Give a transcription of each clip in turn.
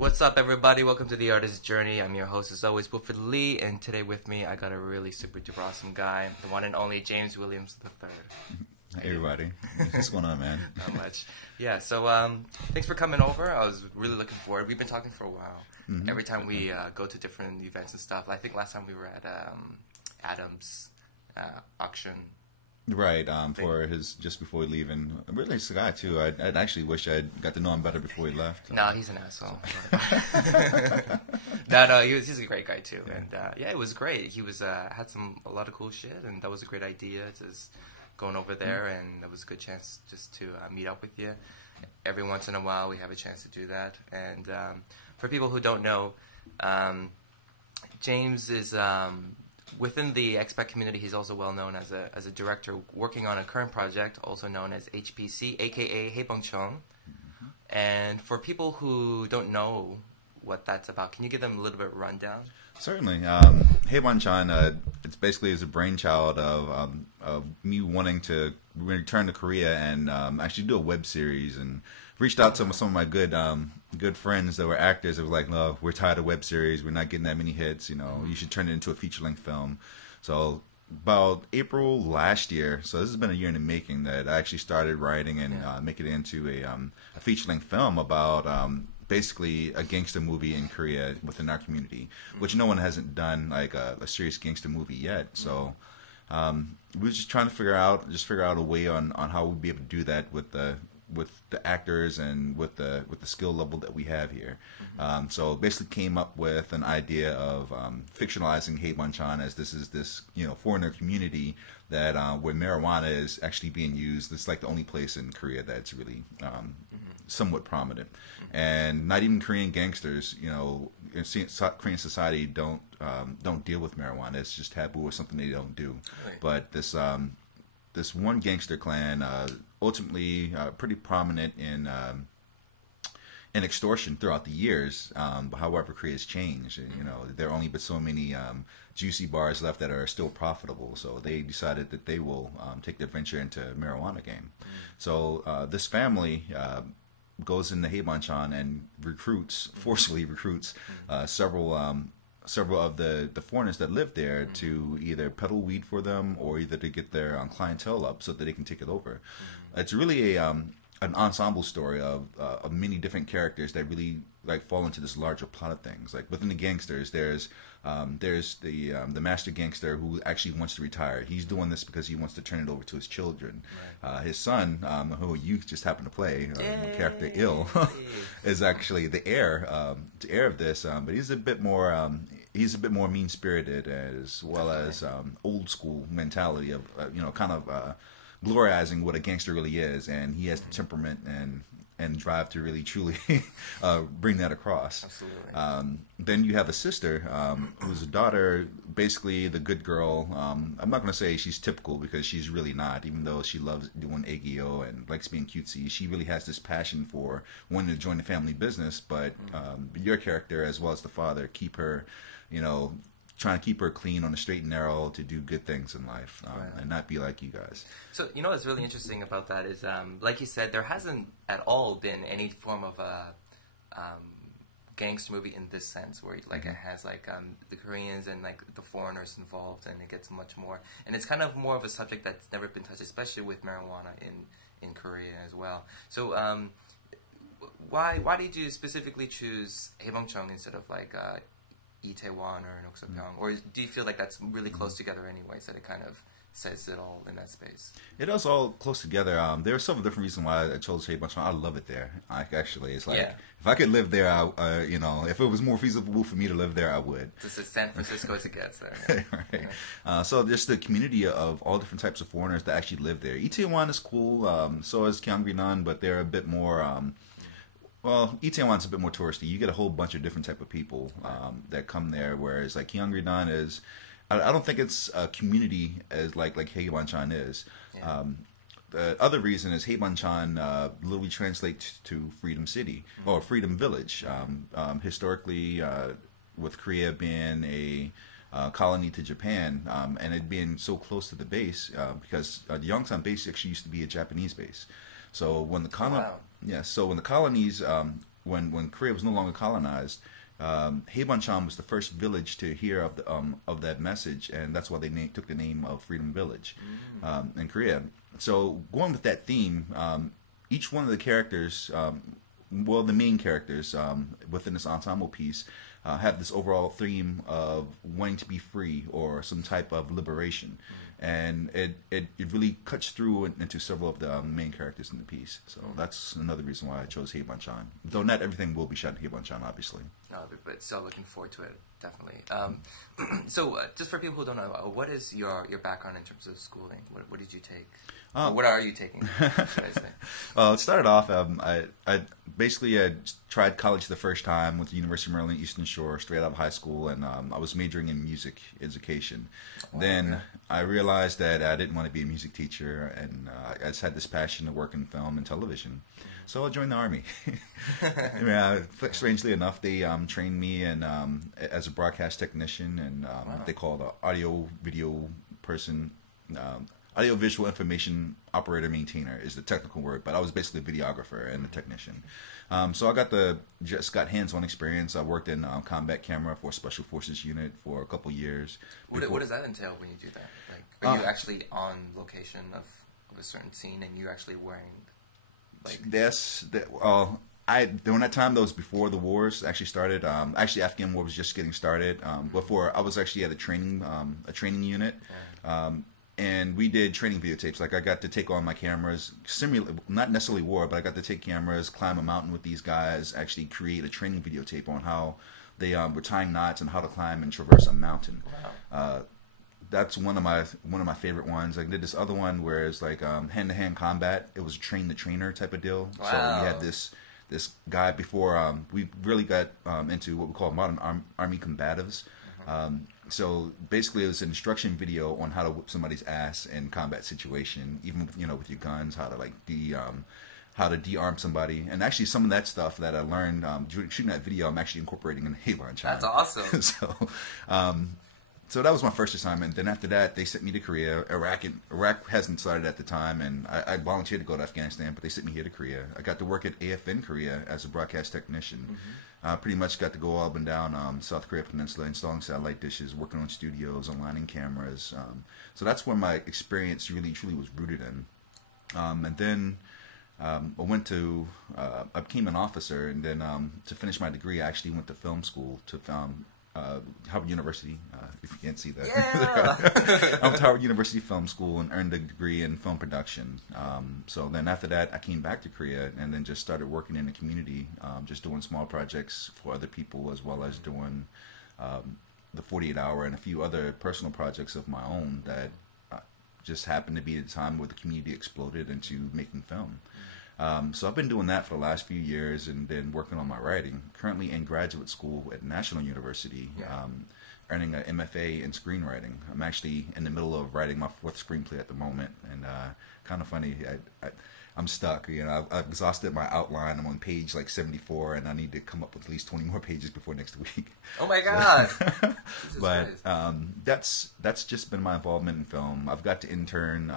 What's up, everybody? Welcome to The Artist's Journey. I'm your host, as always, Wilfred Lee, and today with me, I got a really super duper awesome guy, the one and only James Williams III. Hey, everybody. What's going on, man? Not much. Yeah, so thanks for coming over. I was really looking forward. We've been talking for a while. Mm-hmm. Every time we go to different events and stuff. I think last time we were at Adam's auction. Right, for his, just before we leave, and a really nice guy, too. I'd actually wish I'd got to know him better before he left. No, he's an asshole. No, he's a great guy, too. And, yeah, it was great. He was had a lot of cool shit, and that was a great idea, just going over there, and it was a good chance just to meet up with you. Every once in a while, we have a chance to do that. And for people who don't know, James is... within the expat community, he's also well known as a director working on a current project, also known as HPC, aka Haebangcheong. Mm-hmm. And for people who don't know what that's about, can you give them a little bit of a rundown? Certainly. Haebangcheong, it's basically is a brainchild of me wanting to return to Korea and actually do a web series, and reached out to some of my good friends that were actors that were like, no, we're tired of web series, we're not getting that many hits, you should turn it into a feature-length film. So about April last year, so this has been a year in the making, that I actually started writing and making it into a feature-length film about basically a gangster movie in Korea within our community, which no one hasn't done like a serious gangster movie yet. So we were just trying to figure out a way on how we'd be able to do that with the actors and with the skill level that we have here. Mm-hmm. So basically came up with an idea of fictionalizing Haebangcheong as this foreigner community that where marijuana is actually being used. It's like the only place in Korea that's really somewhat prominent. Mm-hmm. And not even Korean gangsters, in Korean society don't deal with marijuana. It's just taboo or something they don't do. Right. But this one gangster clan, ultimately pretty prominent in extortion throughout the years. However, Korea's changed. There are only but so many juicy bars left that are still profitable. So they decided that they will take their venture into marijuana game. So this family goes into Haebangcheong and forcefully recruits several of the foreigners that live there to either peddle weed for them or either to get their clientele up so that they can take it over. It's really an ensemble story of many different characters that really like fall into this larger plot of things. Like within the gangsters, there's the master gangster who actually wants to retire. He's doing this because he wants to turn it over to his children. Right. His son, who you just happen to play, the character Il, is actually the heir of this. But he's a bit more mean-spirited, as well as old school mentality of kind of glorializing what a gangster really is, and he has the temperament and drive to really truly bring that across. Absolutely. Then you have a sister who's a daughter, basically the good girl. I'm not going to say she's typical because she's really not, even though she loves doing aegyo and likes being cutesy. She really has this passion for wanting to join the family business, but your character, as well as the father, keep her, trying to keep her clean on the straight and narrow to do good things in life and not be like you guys. So, what's really interesting about that is, like you said, there hasn't at all been any form of a gangster movie in this sense, where like it has like the Koreans and like the foreigners involved, and it gets much more. And it's kind of more of a subject that's never been touched, especially with marijuana in Korea as well. So, why did you specifically choose Haebangcheong instead of like Itaewon or Noksapyeong, or do you feel like that's really close together anyways, that it kind of says it all in that space? It is all close together. There are several different reasons why I chose Haebangcheong. I love it there. It's like if I could live there, if it was more feasible for me to live there, I would. This is San Francisco as it gets there. Right. Yeah. So there's the community of all different types of foreigners that actually live there. Itaewon is cool. So is Gyeonggi-nan, but they're a bit more. Well, Itaewon's a bit more touristy. You get a whole bunch of different type of people that come there, whereas like Gyeonggi-nan is, I don't think it's a community as like Haebangcheong is. Yeah. The other reason is Haebangcheong literally translates to Freedom City or Freedom Village. Historically, with Korea being a colony to Japan, and it being so close to the base, because the Yongsan base actually used to be a Japanese base. So when the colonies when Korea was no longer colonized, Haebancham was the first village to hear of that message, and that's why they took the name of Freedom Village in Korea. So going with that theme, each one of the characters, well, the main characters within this ensemble piece, have this overall theme of wanting to be free or some type of liberation, and it really cuts through into several of the main characters in the piece. So that's another reason why I chose Haebancham. Though not everything will be shot in Haebancham, obviously. No, but still looking forward to it, definitely. So just for people who don't know, what is your background in terms of schooling? What did you take? What are you taking, should I say? Well, it started off, I basically tried college the first time, went to the University of Maryland, Eastern Shore, straight out of high school, and I was majoring in music education. Wow, then okay. I realized that I didn't want to be a music teacher, and I just had this passion to work in film and television. So I joined the Army. Strangely enough, they trained me as a broadcast technician, and they call it an audio-video person. Audio-visual information operator maintainer is the technical word, but I was basically a videographer and a technician. So I just got hands-on experience. I worked in combat camera for a Special Forces unit for a couple years. What does that entail when you do that? Like, are you actually on location of a certain scene and you actually wearing, like... During that time, that was before the wars actually started. Actually, Afghan war was just getting started. Before, I was actually at a training unit. Yeah. And we did training videotapes. Like, I got to take on my cameras, not necessarily war, but I got to take cameras, climb a mountain with these guys, actually create a training videotape on how they were tying knots and how to climb and traverse a mountain. Wow. That's one of my favorite ones. I did this other one where it's like hand-to-hand combat. It was a train-the-trainer type of deal. Wow. So we had this guy before we really got into what we call modern army combatives. So basically, it was an instruction video on how to whip somebody's ass in combat situation, even with your guns, how to disarm somebody, and actually some of that stuff that I learned shooting that video, I'm actually incorporating in Haebancham. That's awesome. So that was my first assignment. Then after that, they sent me to Korea. Iraq hasn't started at the time, and I volunteered to go to Afghanistan, but they sent me here to Korea. I got to work at AFN Korea as a broadcast technician. Pretty much got to go up and down South Korea Peninsula, installing satellite dishes, working on studios, aligning cameras. So that's where my experience really, truly was rooted in. And then I became an officer, and then to finish my degree, I actually went to film school to Howard University, if you can't see that. Yeah. I went to Howard University Film School and earned a degree in film production. So then after that, I came back to Korea and then just started working in the community, just doing small projects for other people, as well as doing the 48 Hour and a few other personal projects of my own that just happened to be at the time where the community exploded into making film. So I've been doing that for the last few years and been working on my writing. Currently in graduate school at National University, earning an MFA in screenwriting. I'm actually in the middle of writing my 4th screenplay at the moment, and kind of funny, I'm stuck. I've exhausted my outline. I'm on page like 74, and I need to come up with at least 20 more pages before next week. Oh my God! But that's just been my involvement in film. I've got to intern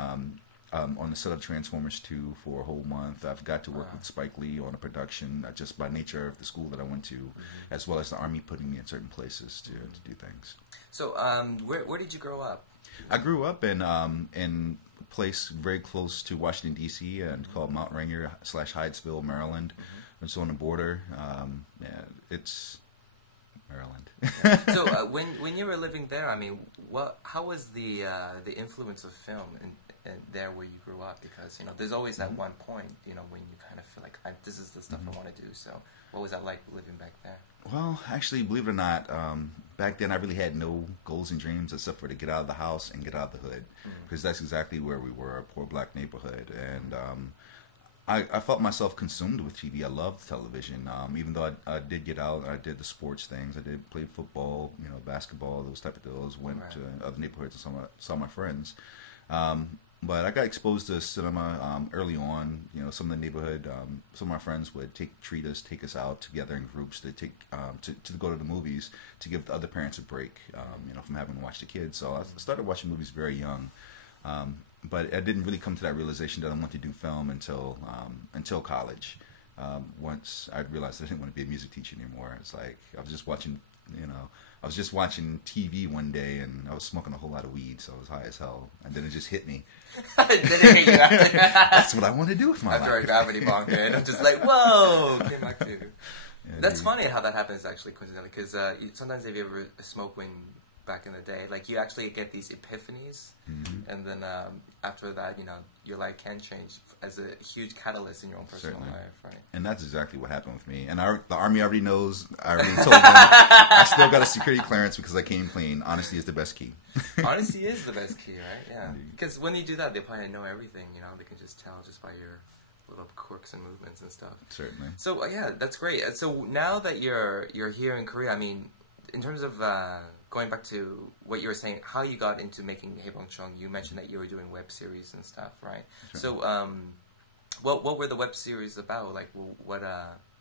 on the set of Transformers 2 for a whole month. I've got to work with Spike Lee on a production just by nature of the school that I went to, as well as the Army putting me in certain places to do things. So where did you grow up? I grew up in a place very close to Washington, D.C. and called Mount Rainier / Hyattsville, Maryland. It's on the border. It's Maryland. So when you were living there, I mean, how was the influence of film and there where you grew up? Because there's always that one point when you kind of feel like this is the stuff I want to do. So what was that like living back there? Well, actually, believe it or not, back then I really had no goals and dreams except for to get out of the house and get out of the hood, because that's exactly where we were, a poor black neighborhood. And I felt myself consumed with TV. I loved television, even though I did get out. I did the sports things. I did play football, basketball, those type of deals. Went to other neighborhoods and saw my friends. But I got exposed to cinema early on. Some of the neighborhood, some of my friends would take us out together in groups to to go to the movies to give the other parents a break, from having to watch the kids. So I started watching movies very young. But I didn't really come to that realization that I wanted to do film until college. once I realized I didn't want to be a music teacher anymore. It's like I was just watching, I was just watching TV one day and I was smoking a whole lot of weed, so I was high as hell. And then it just hit me. Did it hit you after? That's what I want to do with my life. After a gravity bonk hit, I'm just like, whoa, came back to you. Yeah, That's funny how that happens actually, coincidentally, because sometimes if you ever smoke when back in the day, like you actually get these epiphanies, and then after that, your life can change as a huge catalyst in your own personal life, right? And that's exactly what happened with me. And the Army already knows. I already told them. I still got a security clearance because I came clean. Honesty is the best key. Honesty is the best key, right? Yeah. Because when you do that, they probably know everything. They can just tell just by your little quirks and movements and stuff. Certainly. So yeah, that's great. So now that you're here in Korea, I mean, in terms of going back to what you were saying, how you got into making Haebangchung, you mentioned that you were doing web series and stuff, right? Sure. So what were the web series about? Like what?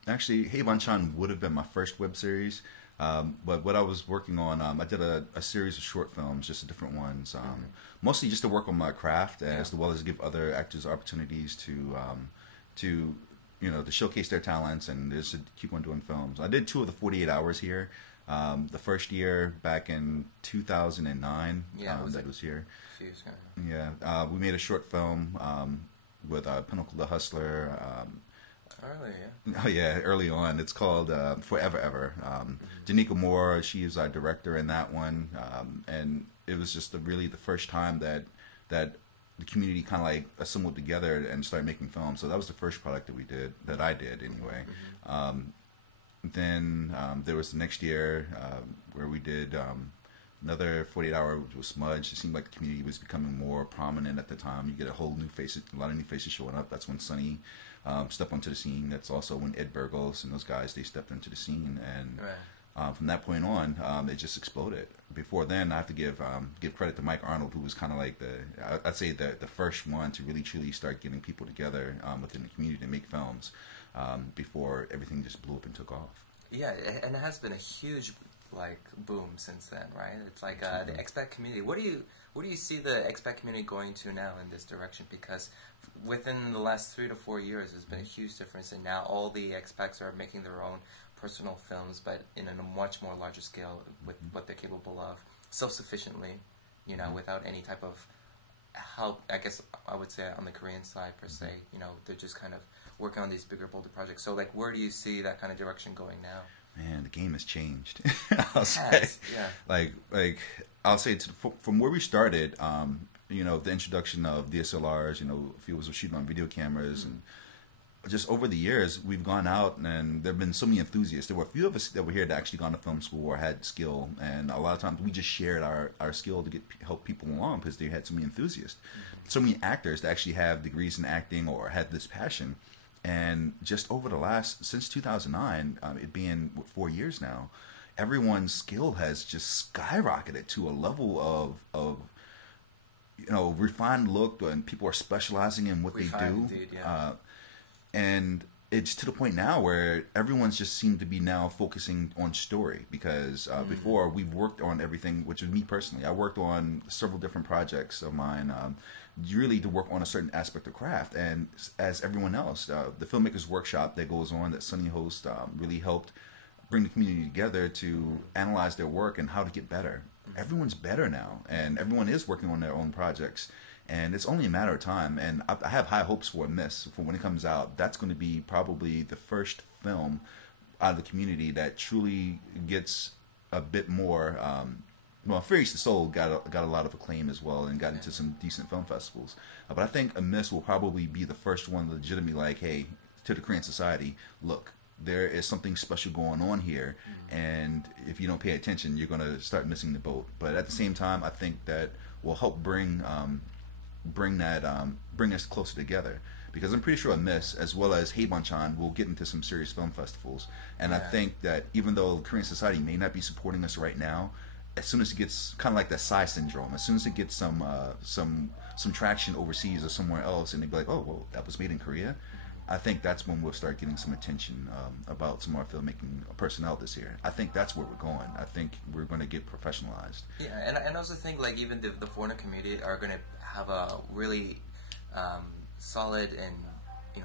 Actually, Haebangchung would have been my first web series. But what I was working on, I did a series of short films, just different ones, mostly just to work on my craft, as well as give other actors opportunities to showcase their talents and just to keep on doing films. I did 2 of the 48 hours here. The first year back in 2009, that was here. Yeah, we made a short film with Pinnacle the Hustler. Early, yeah. Oh yeah, early on. It's called Forever Ever. Danica Moore, she is our director in that one, and it was just really the first time that the community kind of like assembled together and started making films. So that was the first product that I did anyway. Then there was the next year where we did another 48-hour, which was Smudge. It seemed like the community was becoming more prominent at the time. You get a lot of new faces showing up. That's when Sonny stepped onto the scene. That's also when Ed Burgos and those guys, they stepped into the scene. And from that point on, it just exploded. Before then, I have to give credit to Mike Arnold, who was kind of like I'd say the first one to really truly start getting people together within the community to make films before everything just blew up and took off. Yeah, and it has been a huge boom since then, right? It's like the expat community. What do you see the expat community going to now in this direction? Because within the last 3 to 4 years, there's been a huge difference, and now all the expats are making their own personal films, but in a much more larger scale with what they're capable of, self-sufficiently, without any type of help. I guess I would say on the Korean side per se, they're just kind of working on these bigger, bolder projects. So where do you see that kind of direction going now? Man, the game has changed. I'll say, I'll say from where we started, the introduction of DSLRs, Fields were shooting on video cameras, and just over the years, we've gone out and there have been so many enthusiasts. There were a few of us that were here that actually gone to film school or had skill, and a lot of times we just shared our skill to help people along because they had so many enthusiasts, so many actors that actually have degrees in acting or had this passion. And just over since 2009, it being 4 years now, everyone's skill has just skyrocketed to a level of refined look, and people are specializing in what they do. Indeed, yeah. And it's to the point now where everyone's just seemed to be now focusing on story, because before we've worked on everything, which was me personally. I worked on several different projects of mine, really to work on a certain aspect of craft. And as everyone else, the Filmmakers Workshop that goes on, that Sunny hosts, really helped bring the community together to analyze their work and how to get better. Everyone's better now, and everyone is working on their own projects. And it's only a matter of time, and I have high hopes for Miss. For when it comes out, that's going to be probably the first film out of the community that truly gets a bit more. Furious to Seoul got a lot of acclaim as well, and got into some decent film festivals. But I think A Miss will probably be the first one legitimately hey, to the Korean society, look, there is something special going on here, and if you don't pay attention, you're going to start missing the boat. But at the same time, I think that will help bring us closer together, because I'm pretty sure A Miss, as well as Haebangchung, will get into some serious film festivals. And I think that even though Korean society may not be supporting us right now, as soon as it gets kind of like that Psy syndrome, as soon as it gets some traction overseas or somewhere else, and they be like, oh, well, that was made in Korea, I think that's when we'll start getting some attention about some of our filmmaking personnel this year. I think that's where we're going. I think we're going to get professionalized. Yeah, and I also think even the foreigner community are going to have a really solid and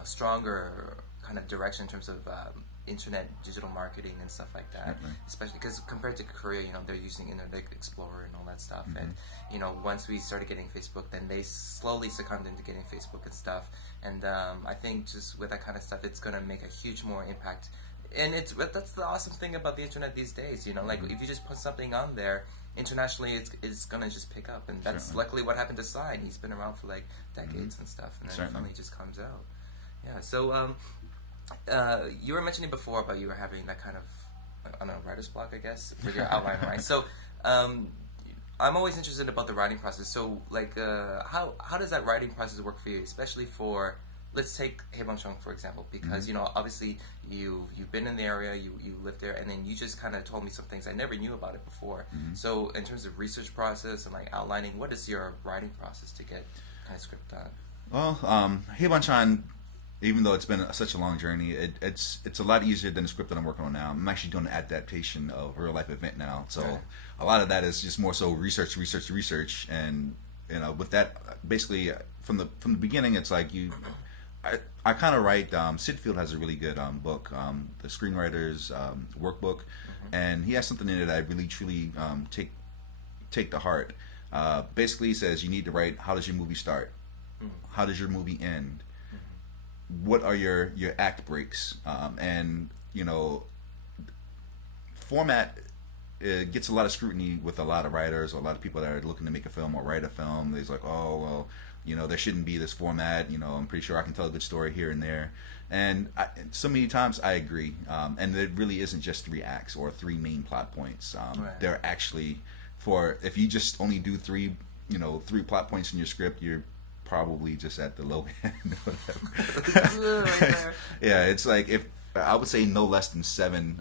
stronger kind of direction in terms of internet digital marketing and stuff like that. Certainly. Especially because compared to Korea, they're using Internet Explorer and all that stuff. And once we started getting Facebook, then they slowly succumbed into getting Facebook and stuff. And I think just with that kind of stuff, it's gonna make a huge more impact. And that's the awesome thing about the internet these days. Like if you just put something on there, internationally it's gonna just pick up. And that's luckily what happened to Psy. He's been around for like decades and stuff, and then it finally just comes out. Yeah. So you were mentioning before about you were having that kind of, I don't know, writer's block, I guess, for your outline, right? So I'm always interested about the writing process. So like how does that writing process work for you, especially for, let's take Haebangchung for example, because obviously you've been in the area, you lived there, and then you just kind of told me some things I never knew about it before. So in terms of research process and like outlining, what is your writing process to get kind of script done? Well, Haebangchung, even though it's been such a long journey, it's a lot easier than the script that I'm working on now. I'm actually doing an adaptation of a real life event now, so a lot of that is just more so research, and with that, basically from the beginning, it's like I kind of write. Sid Field has a really good book, the Screenwriter's Workbook, and he has something in it I really truly take to heart. Basically, he says you need to write, how does your movie start? How does your movie end? What are your act breaks? And format gets a lot of scrutiny with a lot of writers or a lot of people that are looking to make a film or write a film. They're like, oh well, there shouldn't be this format. I'm pretty sure I can tell a good story here and there. And so many times I agree. And it really isn't just 3 acts or 3 main plot points. They're actually, if you just only do 3 plot points in your script, you're probably just at the low end. Yeah, it's like, if I would say no less than 7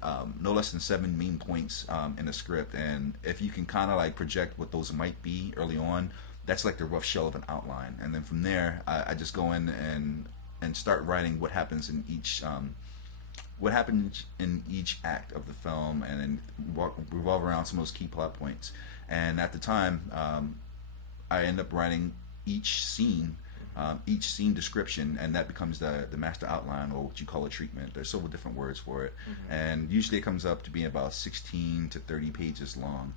main points in a script, and if you can kind of like project what those might be early on, that's like the rough shell of an outline, and then from there I just go in and start writing what happens in each act of the film, and then revolve around some of those key plot points. And at the time, I end up writing each scene description, and that becomes the master outline, or what you call a treatment. There's several different words for it, and usually it comes up to be about 16 to 30 pages long.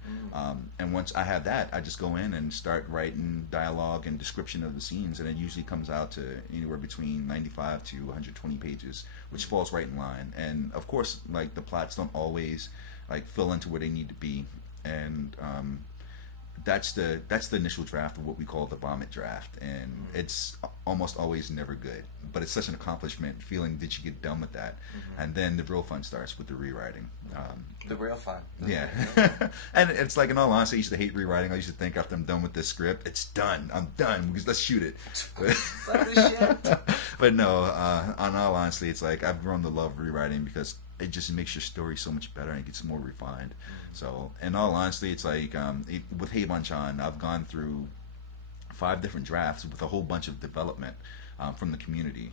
And once I have that, I just go in and start writing dialogue and description of the scenes, and it usually comes out to anywhere between 95 to 120 pages, which falls right in line. And of course, like, the plots don't always like fill into where they need to be, and that's the initial draft of what we call the vomit draft, and it's almost always never good, but it's such an accomplishment feeling that you get done with that. And then the real fun starts with the rewriting. The real fun. Yeah. And it's like, in all honesty, I used to hate rewriting. I used to think after I'm done with this script, it's done, I'm done, because let's shoot it. But no, on all honesty, it's like I've grown to love rewriting because it just makes your story so much better and it gets more refined. So, in all honesty, it's like with Haebangchung, I've gone through 5 different drafts with a whole bunch of development from the community.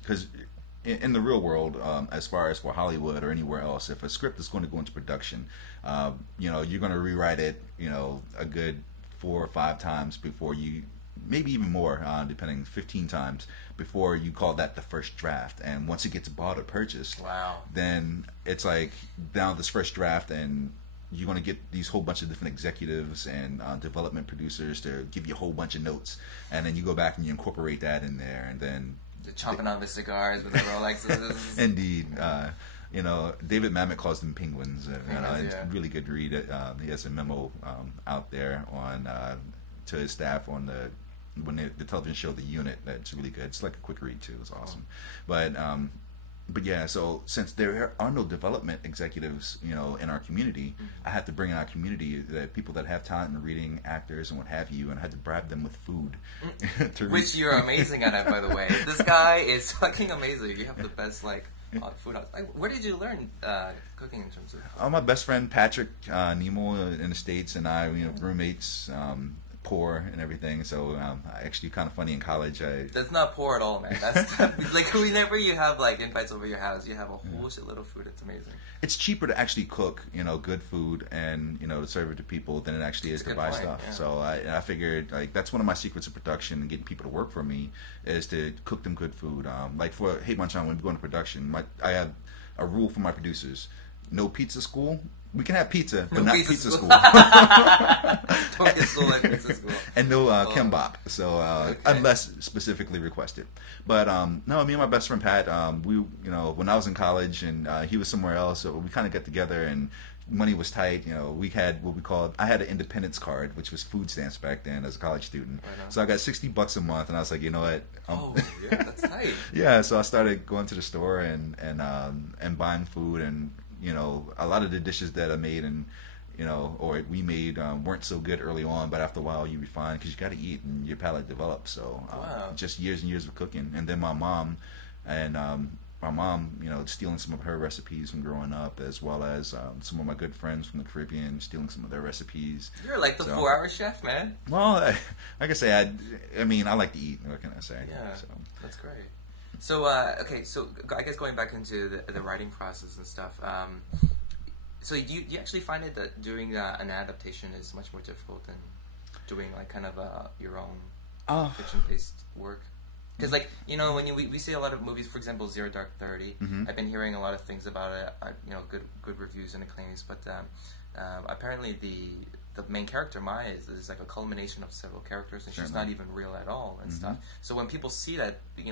Because in the real world, as far as for Hollywood or anywhere else, if a script is going to go into production, you're going to rewrite it, a good 4 or 5 times before you, maybe even more, depending, 15 times before you call that the first draft. And once it gets bought or purchased, then it's like, now this first draft, and you're going to get these whole bunch of different executives and development producers to give you a whole bunch of notes, and then you go back and you incorporate that in there, and then they're chomping on the cigars with the Rolexes. Indeed. David Mamet calls them penguins. It's a really good read. He has a memo out there on to his staff on the television show The Unit. That's really good. It's like a quick read too. It's awesome. But yeah, so since there are no development executives, in our community, I had to bring in our community the people that have talent in reading, actors and what have you, and I had to bribe them with food. Which you're amazing at it, by the way. This guy is fucking amazing. You have the best food house. Where did you learn cooking in terms of? My best friend Patrick Nemo in the States and I, roommates. poor and everything. So actually kind of funny in college. That's not poor at all, man. That's like whenever you have like invites over your house, you have a whole shitload of food. It's amazing. It's cheaper to actually cook, good food and to serve it to people than it actually is to buy stuff. Yeah. So I figured like that's one of my secrets of production and getting people to work for me is to cook them good food. Like for Hey Manchan, when we go into production, I have a rule for my producers: no pizza school. We can have pizza, but not pizza school. Don't get school like pizza school. And no kimbap, so unless specifically requested. But no, me and my best friend Pat, we when I was in college and he was somewhere else, so we kind of got together and money was tight. We had what we called. I had an independence card, which was food stamps back then as a college student. Right. So I got $60 a month, and I was like, you know what? Oh, yeah, that's tight. Yeah, so I started going to the store and buying food and. A lot of the dishes that I made and, or we made weren't so good early on, but after a while you refine because you got to eat and your palate develops. So just years and years of cooking. And then my mom, stealing some of her recipes from growing up, as well as some of my good friends from the Caribbean stealing some of their recipes. You're like the 4-hour chef, man. Well, like I say, I like to eat. What can I say? Yeah, so. That's great. So, okay, so I guess going back into the writing process and stuff, so you actually find it that doing an adaptation is much more difficult than doing like kind of your own fiction-based work? Because like, when we see a lot of movies, for example, Zero Dark 30, I've been hearing a lot of things about it, good reviews and acclaims, but apparently the main character, Maya, is like a culmination of several characters, and she's not even real at all and stuff. So when people see that, they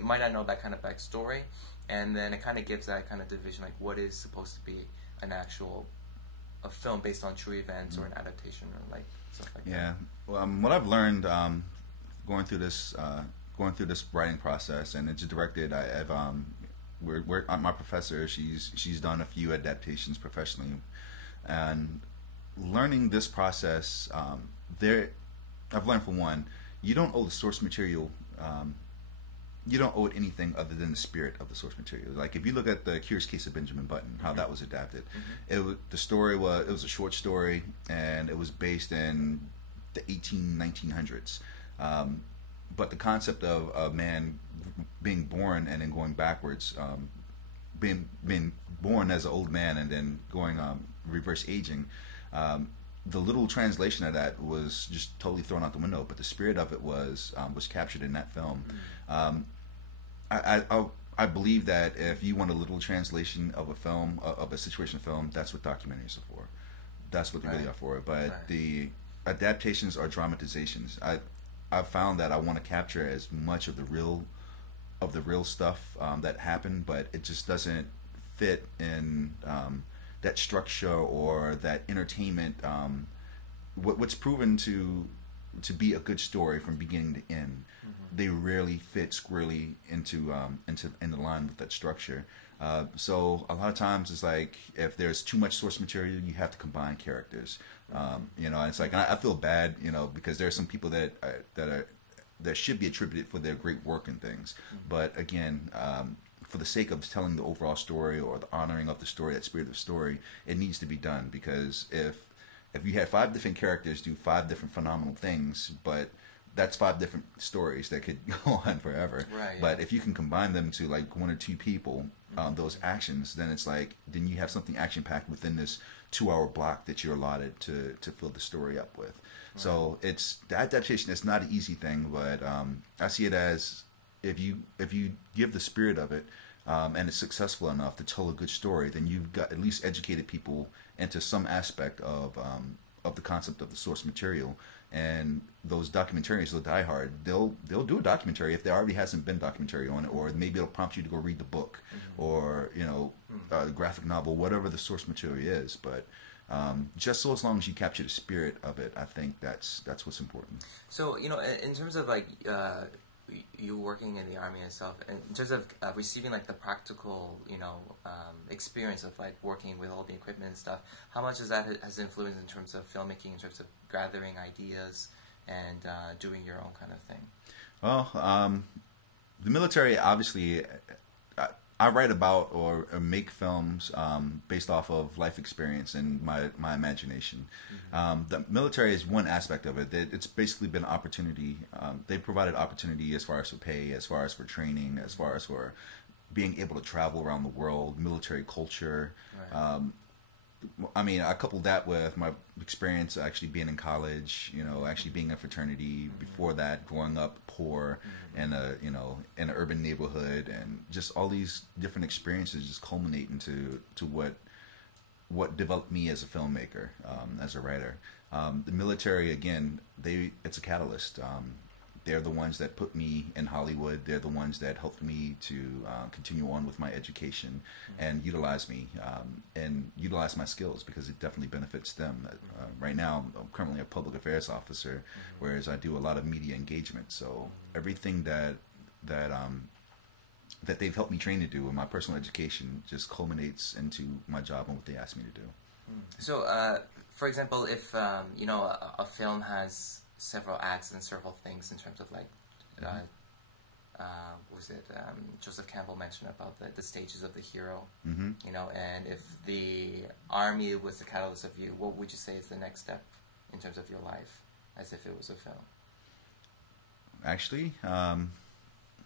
might not know that kind of backstory, and then it kind of gives that kind of division, like what is supposed to be a film based on true events or an adaptation or like stuff like that. Yeah, well, what I've learned going through this writing process, and it's directed. My professor, she's done a few adaptations professionally, and learning this process, I've learned for one, you don't owe the source material. You don't owe it anything other than the spirit of the source material. Like if you look at the Curious Case of Benjamin Button, how that was adapted, it was a short story, and it was based in the 1900s. But the concept of a man being born and then going backwards, being born as an old man and then going reverse aging. The little translation of that was just totally thrown out the window, but the spirit of it was captured in that film. I believe that if you want a literal translation of a film, of a situation film, that's what documentaries are for. That's what they really are for. But the adaptations are dramatizations. I've found that I want to capture as much of the real stuff that happened, but it just doesn't fit in that structure or that entertainment. What's proven to be a good story from beginning to end, they rarely fit squarely into line with that structure. So a lot of times it's like if there's too much source material, you have to combine characters. And it's like, and I feel bad, because there are some people that should be attributed for their great work and things. But again, for the sake of telling the overall story or the honoring of the story, that spirit of the story, it needs to be done. Because if you had 5 different characters do 5 different phenomenal things, but that's 5 different stories that could go on forever. Right, yeah. But if you can combine them to like 1 or 2 people, those actions, then it's like, then you have something action packed within this 2-hour block that you're allotted to fill the story up with. Right. So it's the adaptation. It's not an easy thing, but I see it as if you give the spirit of it, and it's successful enough to tell a good story, then you've got at least educated people into some aspect of the concept of the source material. And those documentarians, the diehard, they'll do a documentary if there already hasn't been documentary on it, or maybe it'll prompt you to go read the book, or the graphic novel, whatever the source material is. But just so as long as you capture the spirit of it, I think that's what's important. So in terms of like you working in the Army and stuff, in terms of receiving like the practical experience of like working with all the equipment and stuff, how much has influenced in terms of filmmaking, in terms of gathering ideas and doing your own kind of thing? Well, the military, obviously, I write about or make films based off of life experience and my imagination. The military is one aspect of it. It's basically been opportunity. They provided opportunity as far as for pay, as far as for training, as far as for being able to travel around the world, military culture. Right. I mean, I coupled that with my experience actually being in college, actually being in a fraternity. Before that, growing up poor in in an urban neighborhood, and just all these different experiences just culminate into what developed me as a filmmaker, as a writer. The military, again, it's a catalyst. They're the ones that put me in Hollywood. They're the ones that helped me to continue on with my education and utilize me and utilize my skills, because it definitely benefits them. Right now, I'm currently a public affairs officer, whereas I do a lot of media engagement. So everything that they've helped me train to do in my personal education just culminates into my job and what they asked me to do. So, for example, if a film has several acts and several things in terms of like, what was it? Joseph Campbell mentioned about the stages of the hero. And if the army was the catalyst of you, what would you say is the next step in terms of your life, as if it was a film? Actually,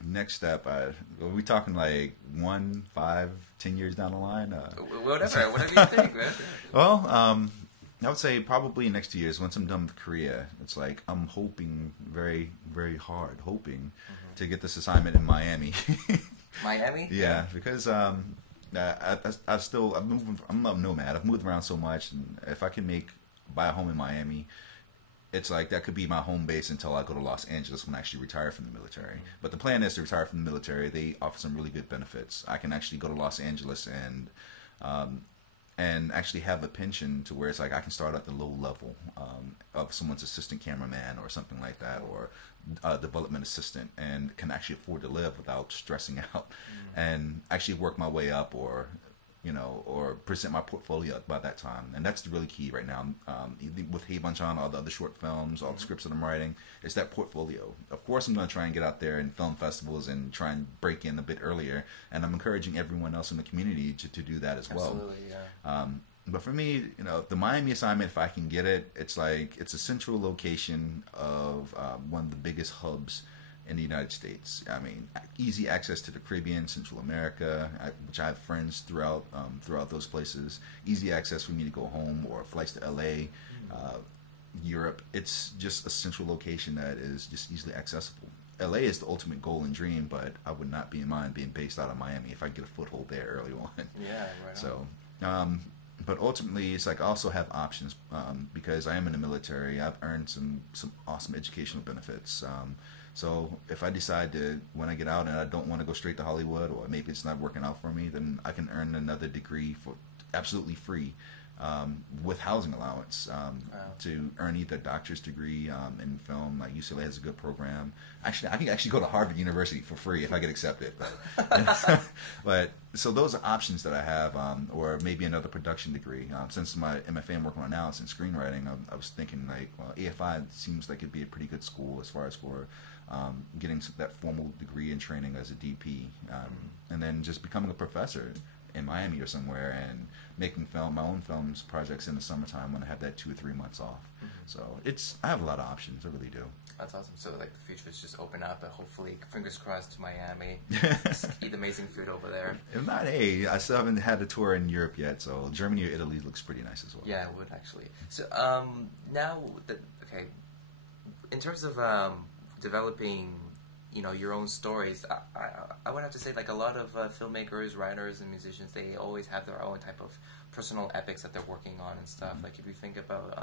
next step, are we talking like 1, 5, 10 years down the line? Whatever you think. Well, I would say probably next 2 years, once I'm done with Korea. It's like I'm hoping very, very hard, to get this assignment in Miami. Miami? Yeah, because I'm a nomad. I've moved around so much, and if I can buy a home in Miami, it's like that could be my home base until I go to Los Angeles when I actually retire from the military. But the plan is to retire from the military. They offer some really good benefits. I can actually go to Los Angeles and actually have a pension to where it's like I can start at the low level of someone's assistant cameraman or something like that, or a development assistant, and can actually afford to live without stressing out, and actually work my way up, or present my portfolio by that time. And that's really key right now. With Hey Banchan, all the other short films, all the scripts that I'm writing, it's that portfolio. Of course, I'm going to try and get out there in film festivals and try and break in a bit earlier. And I'm encouraging everyone else in the community to do that as well. Absolutely, yeah. But for me, the Miami assignment, if I can get it, it's a central location of one of the biggest hubs in the United States. I mean, easy access to the Caribbean, Central America, which I have friends throughout those places. Easy access for me to go home, or flights to LA, Europe. It's just a central location that is just easily accessible. LA is the ultimate goal and dream, but I would not be in mind being based out of Miami if I get a foothold there early on. Yeah, right. So, but ultimately, it's like I also have options because I am in the military. I've earned some awesome educational benefits. So if I decide to, when I get out and I don't want to go straight to Hollywood, or maybe it's not working out for me, then I can earn another degree for absolutely free, with housing allowance, to earn either a doctor's degree in film. Like UCLA has a good program. Actually, I can actually go to Harvard University for free if I get accepted. But so those are options that I have, or maybe another production degree. Since my MFA I'm working on now is in screenwriting, I was thinking like, well, AFI seems like it'd be a pretty good school as far as for getting that formal degree and training as a DP, and then just becoming a professor in Miami or somewhere, and making my own films projects in the summertime when I have that 2 or 3 months off. So I have a lot of options. I really do. That's awesome. So like the future is just open up, and hopefully, fingers crossed, to Miami. Eat amazing food over there. If not, I still haven't had a tour in Europe yet, so Germany or Italy looks pretty nice as well. Yeah, it would actually. So now in terms of developing, your own stories, I would have to say, like, a lot of filmmakers, writers, and musicians, they always have their own type of personal epics that they're working on and stuff. Like, if you think about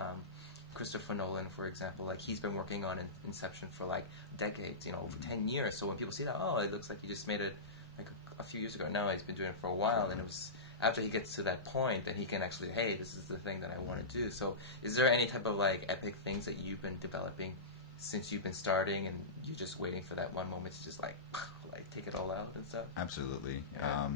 Christopher Nolan, for example, like, he's been working on Inception for like decades, over 10 years. So when people see that, oh, it looks like he just made it like a few years ago. No, he's been doing it for a while, and it was after he gets to that point, then he can actually, hey, this is the thing that I want to do. So is there any type of like epic things that you've been developing since you've been starting, and you're just waiting for that one moment to just like take it all out and stuff? Absolutely. Yeah.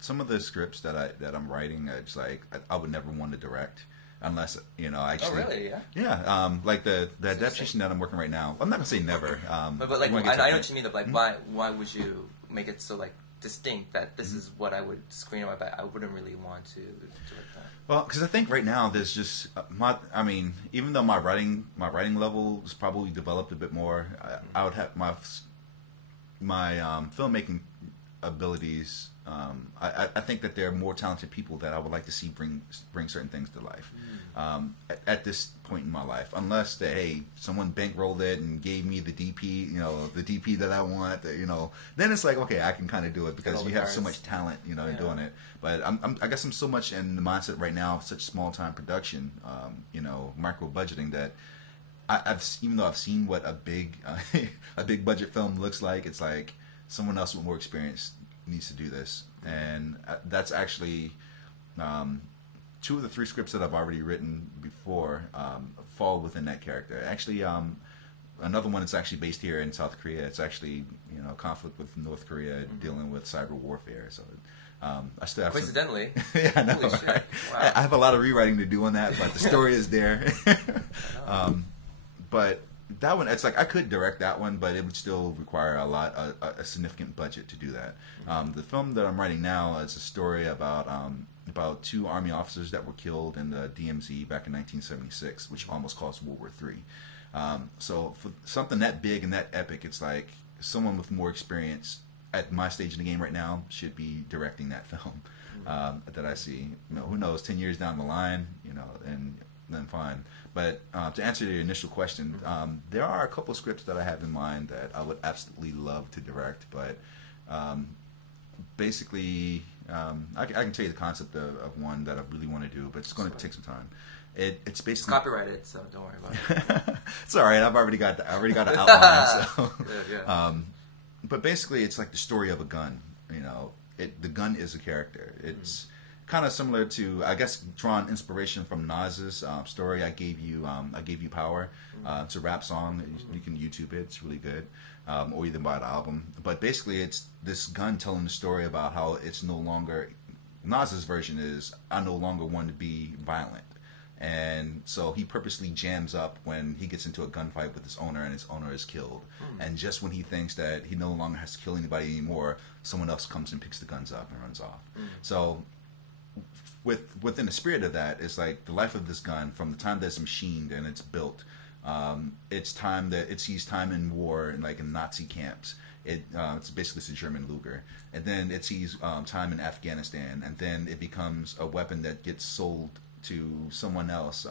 Some of the scripts that I'm writing, it's like I would never want to direct unless actually. Oh really? Yeah. Yeah. Like the adaptation that I'm working right now. I'm not gonna say never. But like I know what you mean. Like why would you make it so like distinct that this is what I would screen on my back. I wouldn't really want to direct that. Well, because I think right now there's just I mean, even though my writing level is probably developed a bit more, I would have my filmmaking abilities. I think that there are more talented people that I would like to see bring certain things to life. At this point in my life, unless that, hey, someone bankrolled it and gave me the DP, the DP that I want, then it's like, okay, I can kind of do it because you have so much talent, in doing it. But I guess I'm so much in the mindset right now of such small time production, micro budgeting, that even though I've seen what a big a big budget film looks like, it's like someone else with more experience needs to do this. And that's actually 2 of the 3 scripts that I've already written before fall within that character. Actually, another one is actually based here in South Korea. It's actually conflict with North Korea, dealing with cyber warfare. So I still have coincidentally. Yeah, I know. Holy shit. Right? Wow. I have a lot of rewriting to do on that, but the story is there. But that one, it's like I could direct that one, but it would still require a significant budget to do that. The film that I'm writing now is a story about 2 Army officers that were killed in the DMZ back in 1976, which almost caused World War III. So for something that big and that epic, it's like someone with more experience at my stage in the game right now should be directing that film that I see. Who knows, 10 years down the line, and then fine. But to answer your initial question, there are a couple of scripts that I have in mind that I would absolutely love to direct, but basically, I can tell you the concept of one that I really want to do, but it's going to take some time. It's basically it's copyrighted, so don't worry about it. It's all right. I've already got the outline. So. Yeah. But basically, it's like the story of a gun. The gun is a character. It's kind of similar to, I guess, drawn inspiration from Nas's story. I gave you power. It's a rap song. You can YouTube it. It's really good. Or you can buy the album. But basically, it's this gun telling the story about how it's no longer. Nas's version is, I no longer want to be violent. And so he purposely jams up when he gets into a gunfight with his owner, and his owner is killed. And just when he thinks that he no longer has to kill anybody anymore, someone else comes and picks the guns up and runs off. So within the spirit of that, it's like the life of this gun from the time that it's machined and it's built. It's time that it sees time in war, in Nazi camps. It's basically a German Luger, and then it sees time in Afghanistan, and then it becomes a weapon that gets sold to someone else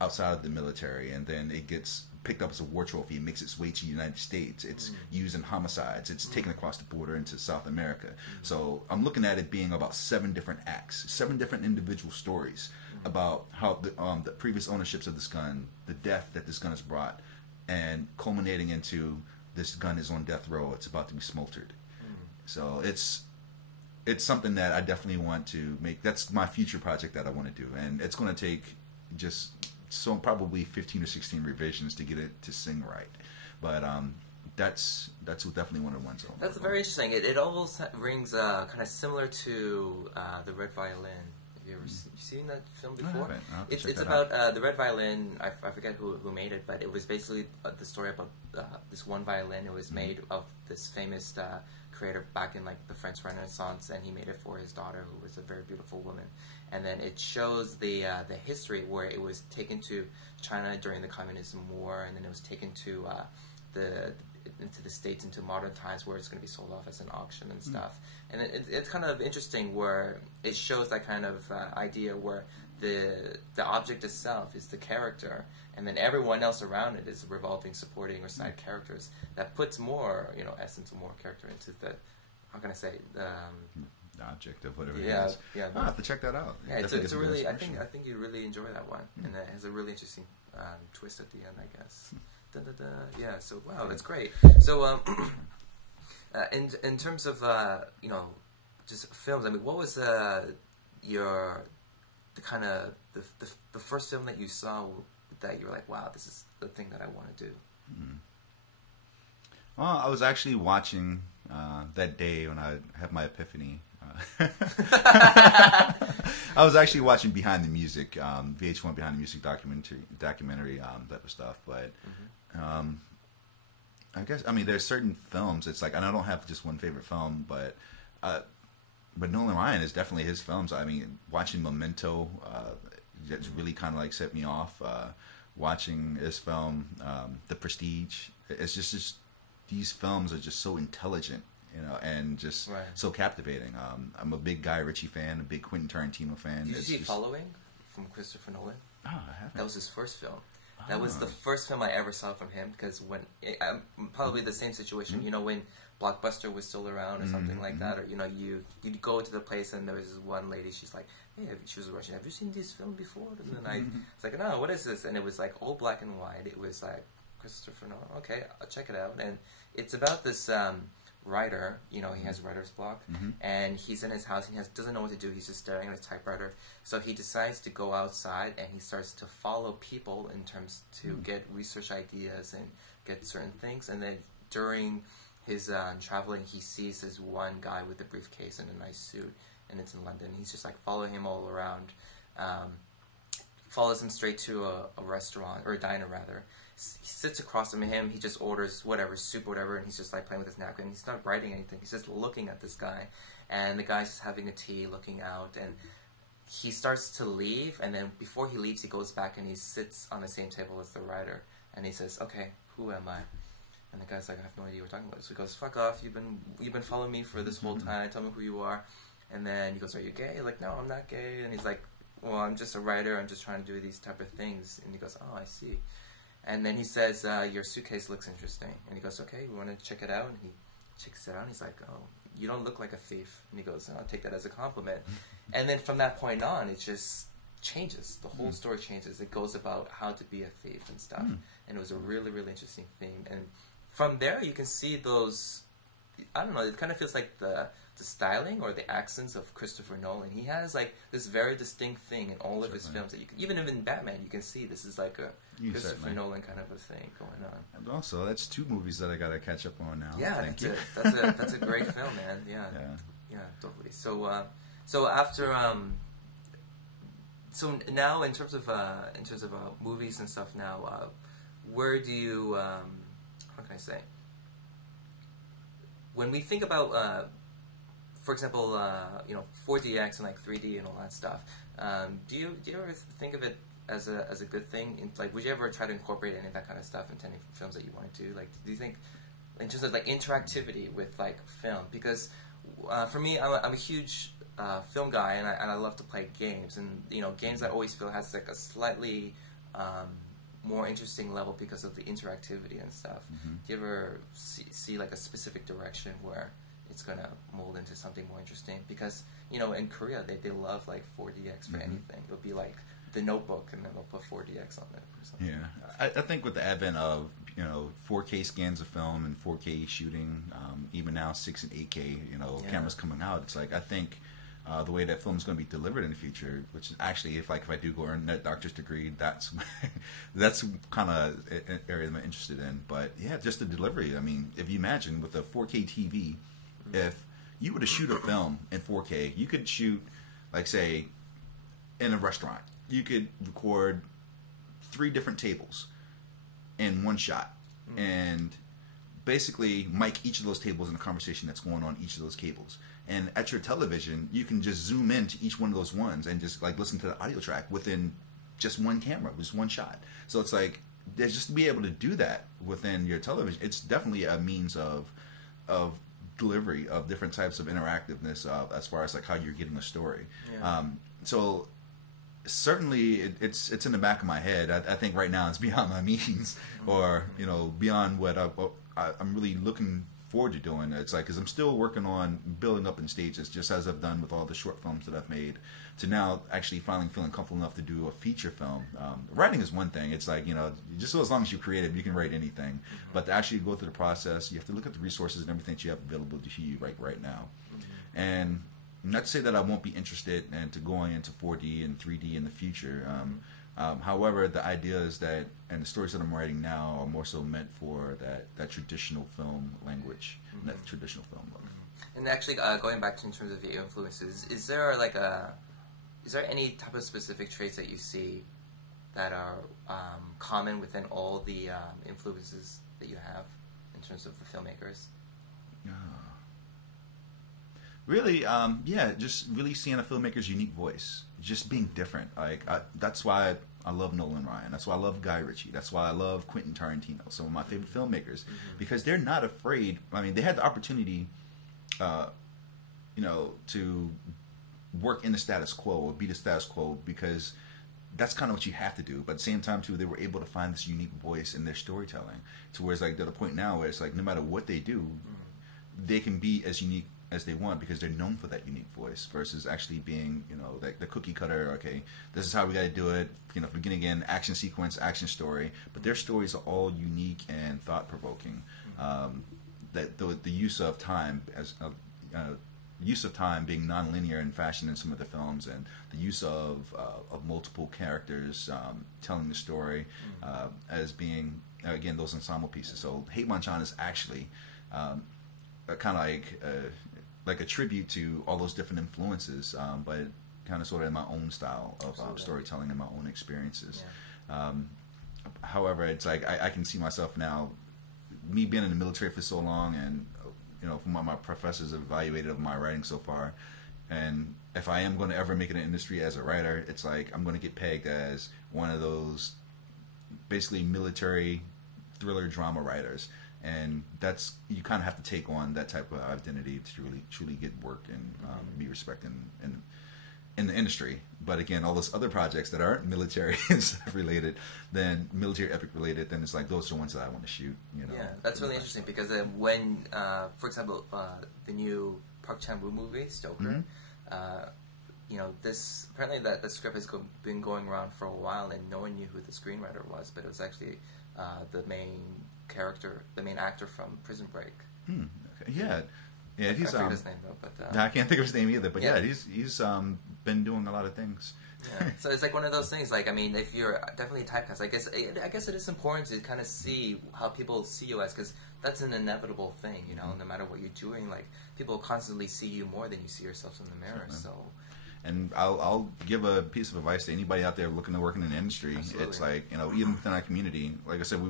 outside of the military, and then it gets picked up as a war trophy and makes its way to the United States. It's used in homicides. It's taken across the border into South America. So I'm looking at it being about 7 different acts, 7 different individual stories about how the previous ownerships of this gun, the death that this gun has brought, and culminating into this gun is on death row. It's about to be smoldered. So it's something that I definitely want to make. That's my future project that I want to do, and it's going to take just probably 15 or 16 revisions to get it to sing right. But that's definitely one of the ones. That's very interesting. It almost rings kind of similar to The Red Violin. Have you ever seen that film before? It's about the Red Violin. I forget who made it, but it was basically the story about this one violin. It was made of this famous creator back in the French Renaissance, and he made it for his daughter, who was a very beautiful woman. And then it shows the history where it was taken to China during the Communism War, and then it was taken to into the States into modern times, where it's going to be sold off as an auction and stuff. And it's kind of interesting where it shows that kind of idea where the object itself is the character, and then everyone else around it is revolving, supporting, or side characters. That puts more, essence or more character into the, how can I say, the object of whatever it is. Yeah. I'll have to check that out. Yeah, it's a really, I think you'd really enjoy that one, and it has a really interesting twist at the end, I guess. Yeah. So wow, that's great. So in terms of just films, I mean, what was the first film that you saw that you were like, wow, this is the thing that I want to do? Well, I was actually watching that day when I had my epiphany. I was actually watching Behind the Music, VH1 Behind the Music documentary type of stuff. But I guess, I mean, there's certain films. It's like, and I don't have just one favorite film, but but Nolan Ryan is definitely his films. I mean, watching Memento, that's really kind of like set me off. Watching this film, The Prestige, it's just these films are just so intelligent, and just so captivating. I'm a big Guy Ritchie fan, a big Quentin Tarantino fan. Did you see Following from Christopher Nolan? Oh, I haven't. That was his first film. That was the first film I ever saw from him, because when probably the same situation, when Blockbuster was still around or something like that, or you'd go to the place and there was this one lady, she's like, hey, she was Russian, have you seen this film before? And then I was like, no, what is this? And it was like all black and white. It was like Christopher Nolan. Okay, I'll check it out. And it's about this writer. He has writer's block, and he's in his house. And he doesn't know what to do. He's just staring at his typewriter. So he decides to go outside, and he starts to follow people in terms to get research ideas and get certain things. And then during his traveling, he sees this one guy with a briefcase and a nice suit, and it's in London. He's just like following him all around. Follows him straight to a restaurant, or a diner rather. He sits across from him. He just orders whatever, soup or whatever, and he's just like playing with his napkin. He's not writing anything. He's just looking at this guy, and the guy's just having a tea, looking out, and he starts to leave, and then before he leaves, he goes back and he sits on the same table as the writer, and he says, okay, who am I? And the guy's like, I have no idea what you're talking about. So he goes, fuck off, you've been following me for this whole time, tell me who you are. And then he goes, are you gay? Like, no, I'm not gay. And he's like, well, I'm just a writer, I'm just trying to do these type of things. And he goes, oh, I see. And then he says, your suitcase looks interesting. And he goes, okay, we want to check it out. And he checks it out, and he's like, oh, you don't look like a thief. And he goes, I'll take that as a compliment. And then from that point on, it just changes. The whole story changes. It goes about how to be a thief and stuff. And it was a really, really interesting theme. And from there, you can see those, I don't know, it kind of feels like the styling or the accents of Christopher Nolan. He has like this very distinct thing in all of his films that you can, even in Batman, you can see this is like a Christopher Nolan kind of a thing going on. And also, that's 2 movies that I gotta catch up on now. Yeah, Thank you. That's a great film, man. Yeah, totally. So after so now in terms of movies and stuff now, where do you how can I say? When we think about for example, 4DX and like 3D and all that stuff. Do you ever think of it as a good thing? Like, would you ever try to incorporate any of that kind of stuff into any films that you wanted to? Like, do you think in terms of like interactivity with like film? Because for me, I'm a huge film guy, and I love to play games, and games I always feel has like a slightly more interesting level because of the interactivity and stuff. Do you ever see like a specific direction where it's gonna mold into something more interesting? Because in Korea they love like 4DX for anything. It'll be like The Notebook, and then they'll put 4DX on it or something. Yeah, I think with the advent of 4K scans of film and 4K shooting, even now 6 and 8K cameras coming out, it's like I think the way that film is going to be delivered in the future, which is actually if I do go earn that doctor's degree, that's kind of an area that I'm interested in. But yeah, just the delivery. I mean, if you imagine with a 4K TV. If you were to shoot a film in 4K, you could shoot, like, say, in a restaurant. You could record 3 different tables in one shot, and basically mic each of those tables in a conversation that's going on each of those cables. And at your television, you can just zoom into each one of those ones and just like listen to the audio track within just one camera, just one shot. So it's like just to be able to do that within your television, it's definitely a means of delivery of different types of interactiveness as far as like how you're getting a story. So certainly it's in the back of my head. I think right now it's beyond my means, or beyond what I'm really looking forward to doing. It's like, because I'm still working on building up in stages, just as I've done with all the short films that I've made, to now actually finally feeling comfortable enough to do a feature film. Writing is one thing. It's like, just so as long as you're creative, you can write anything. But to actually go through the process, you have to look at the resources and everything that you have available to you right now. And not to say that I won't be interested into going into 4D and 3D in the future. However, the ideas that and the stories that I'm writing now are more so meant for that traditional film language, that traditional film look. And actually, going back to in terms of the influences, is there any type of specific traits that you see that are common within all the influences that you have in terms of the filmmakers? Really, yeah, just really seeing a filmmaker's unique voice, just being different. That's why I love Nolan Ryan. That's why I love Guy Ritchie. That's why I love Quentin Tarantino. Some of my favorite filmmakers, because they're not afraid. I mean, they had the opportunity, to work in the status quo or be the status quo, because that's kind of what you have to do. But at the same time, too, they were able to find this unique voice in their storytelling, to where it's like they're at a point now where it's like no matter what they do, they can be as unique as they want because they're known for that unique voice, versus actually being, like the cookie cutter. Okay, this is how we got to do it. Beginning again, action sequence, action story. But their stories are all unique and thought provoking. That the use of time being non-linear in fashion in some of the films, and the use of multiple characters telling the story as being, again, those ensemble pieces. So Hate Manchan is actually kind of like a tribute to all those different influences, but kind of sort of in my own style of storytelling and my own experiences. Yeah. However, it's like I can see myself now, me being in the military for so long, and from what my professors have evaluated of my writing so far, and if I am going to ever make it in the industry as a writer, it's like I'm going to get pegged as one of those basically military thriller drama writers. And that's, you kind of have to take on that type of identity to really truly get work and be respected in the industry. But again, all those other projects that aren't military related, then military epic related, then it's like those are the ones that I want to shoot. Yeah, that's really interesting, because when, for example, the new Park Chan-wook movie Stoker, this apparently that script has been going around for a while, and no one knew who the screenwriter was, but it was actually the main actor from Prison Break. Okay. Yeah, he's I forget his name though, but I can't think of his name either. But yeah, he's been doing a lot of things. Yeah, so it's like one of those things. Like, I mean, if you're definitely typecast, I guess it is important to kind of see how people see you as, because that's an inevitable thing. No matter what you're doing, like people constantly see you more than you see yourself in the mirror. Certainly. So. And I'll give a piece of advice to anybody out there looking to work in an industry. Absolutely. It's like, even within our community, like I said,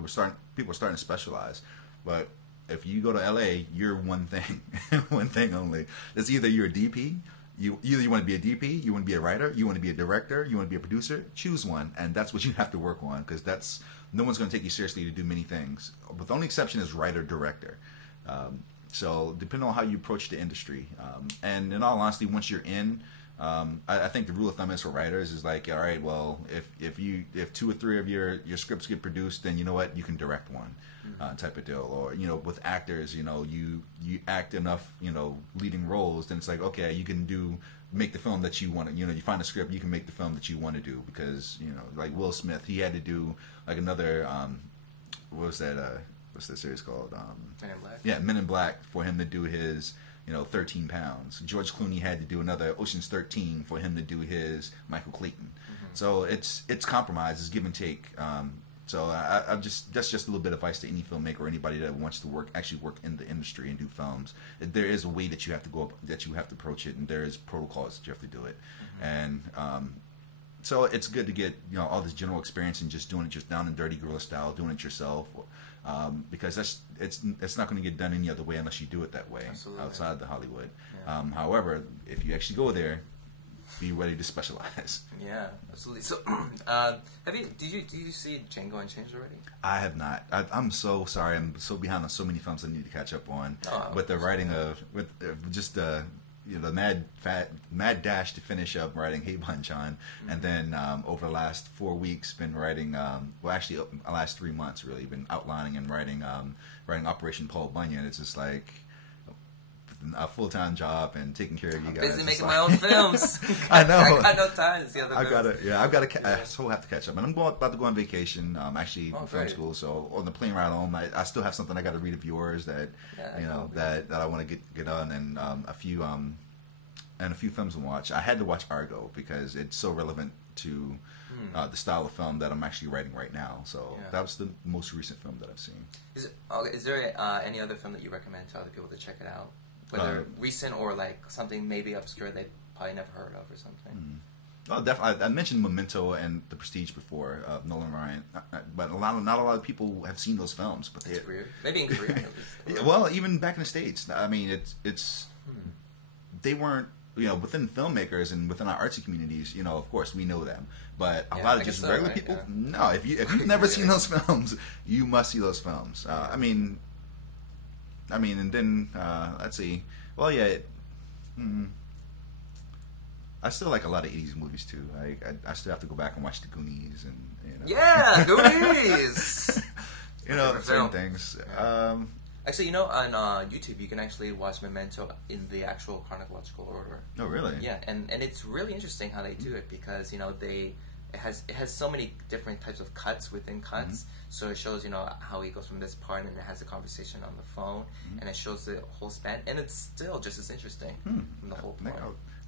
people are starting to specialize. But if you go to LA, you're one thing, one thing only. It's either you're a DP, you want to be a DP, you want to be a writer, you want to be a director, you want to be a producer. Choose one, and that's what you have to work on, because no one's going to take you seriously to do many things. But the only exception is writer-director. So depending on how you approach the industry, and in all honesty, once you're in, I think the rule of thumb is for writers is like, all right, well, if 2 or 3 of your scripts get produced, then you know what, you can direct one, type of deal. Or with actors, you act enough, leading roles, then it's like, okay, you can make the film that you want to. You find a script, you can make the film that you want to do, because like Will Smith, he had to do like another what was that? What's that series called? Men in Black. Yeah, Men in Black, for him to do his 13 pounds. George Clooney had to do another Ocean's 13 for him to do his Michael Clayton. So it's compromise, it's give and take. So that's just a little bit of advice to any filmmaker or anybody that wants to actually work in the industry and do films. There is a way that you have to go, that you have to approach it, and there is protocols that you have to do it. And so it's good to get all this general experience and just doing it just down and dirty guerrilla style, doing it yourself. Because it's not going to get done any other way unless you do it that way. Absolutely. Outside the Hollywood. Yeah. However, if you actually go there, be ready to specialize. Yeah, absolutely. So, did you see Django Unchained already? I have not. I'm so sorry. I'm so behind on so many films I need to catch up on. With the writing just the mad dash to finish up writing Hey Banchan, and then over the last 4 weeks been writing, the last 3 months really been outlining and writing Operation Paul Bunyan. It's just like a full-time job and taking care of you guys. Busy making my own films. I know. I got no time to see other films. I still have to catch up. And I'm about to go on vacation, actually, in film school. So on the plane ride home, I still have something I got to read of yours that that I want to get on, and a few films to watch. I had to watch Argo because it's so relevant to the style of film that I'm actually writing right now. So that was the most recent film that I've seen. Is there any other film that you recommend to other people to check it out? Whether recent or like something maybe obscure they probably never heard of or something. Oh, definitely. I mentioned Memento and The Prestige before, Nolan Ryan, but not a lot of people have seen those films. But it's weird. Maybe in Korea. Well, even back in the States. I mean, it's they weren't, within filmmakers and within our artsy communities, of course we know them, but a lot of just regular people, no. If you've never seen those films, you must see those films. I mean, and then let's see. Well, yeah. I still like a lot of 80s movies too. I still have to go back and watch the Goonies and Yeah, Goonies. certain things. Actually, on YouTube you can actually watch Memento in the actual chronological order. Oh, really? Yeah, and it's really interesting how they do it because it has so many different types of cuts within cuts. Mm-hmm. So it shows how he goes from this part and it has a conversation on the phone, and it shows the whole span, and it's still just as interesting from the whole point.